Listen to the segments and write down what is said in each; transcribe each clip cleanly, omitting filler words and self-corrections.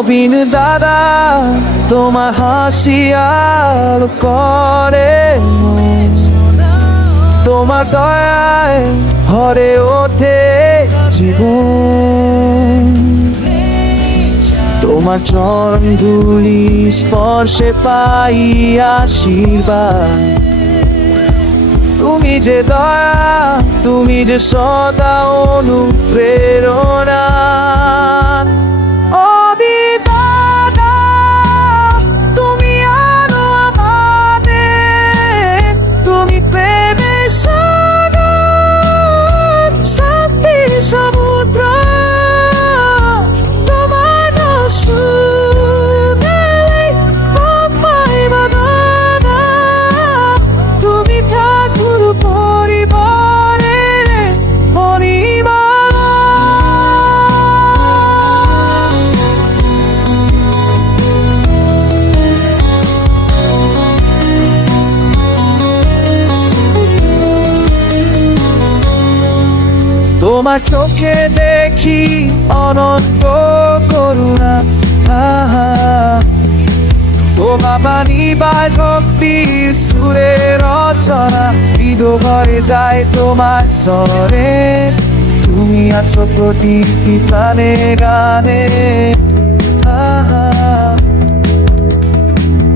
Aubin দাদা তোমার হাসি আলো করে মন। তোমার দয়ায় ভরে ওঠে জীবন। তোমার চরণ ধুলি স্পর্শে পাই আশীর্বাদ। তুমি যে দয়া, তুমি যে সদা অনুপ্রেরণা। অবিদাতা, তুমি আলো আমাদের, তুমি প্রেমের সাগর, শান্তির সমুদ্র। তোমার নাম শুনলেই মন পায় বাঁধনা। তুমি ঠাকুর পরিবারের পরিবার। তোমার চোখে দেখি অনন্ত করুণা। তোমার বাণী বায় ভক্তির সুরের রচনা। হৃদয়ে যায় তোমার স্বরে, তুমি আছো প্রতিটি প্রাণে গানে।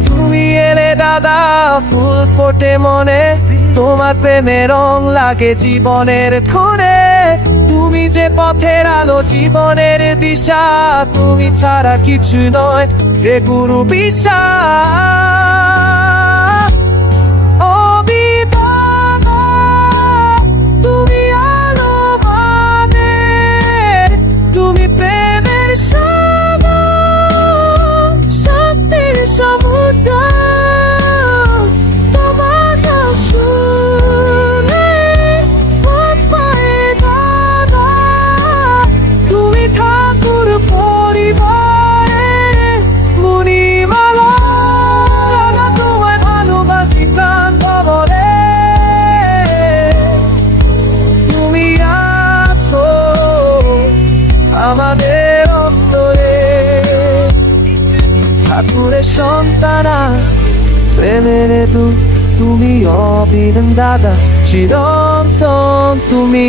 তুমি এলে দাদা ফুল ফোটে মনে, তোমার প্রেমে রং লাগে জীবনের ক্ষণে। তুমি যে পথের আলো, জীবনের দিশা, তুমি ছাড়া কিছু নয় রে গুরু বিশ্বাস। অবিদাতা, তুমি আলো আমাদের, তুমি প্রেমের সাগর, শান্তির সমুদ্র। তোমার নাম শুনলে মন পায় দাদা, তুমি ঠাকুর পরিবারের মণিমালা। দাদা তোমায় ভালোবাসি প্রাণ ভরে, তুমি আছো আমাদের অন্তরে। ঠাকুরের সন্তানা, প্রেমের দূত তুমি, অবিন দাদা চিরন্তন তুমি।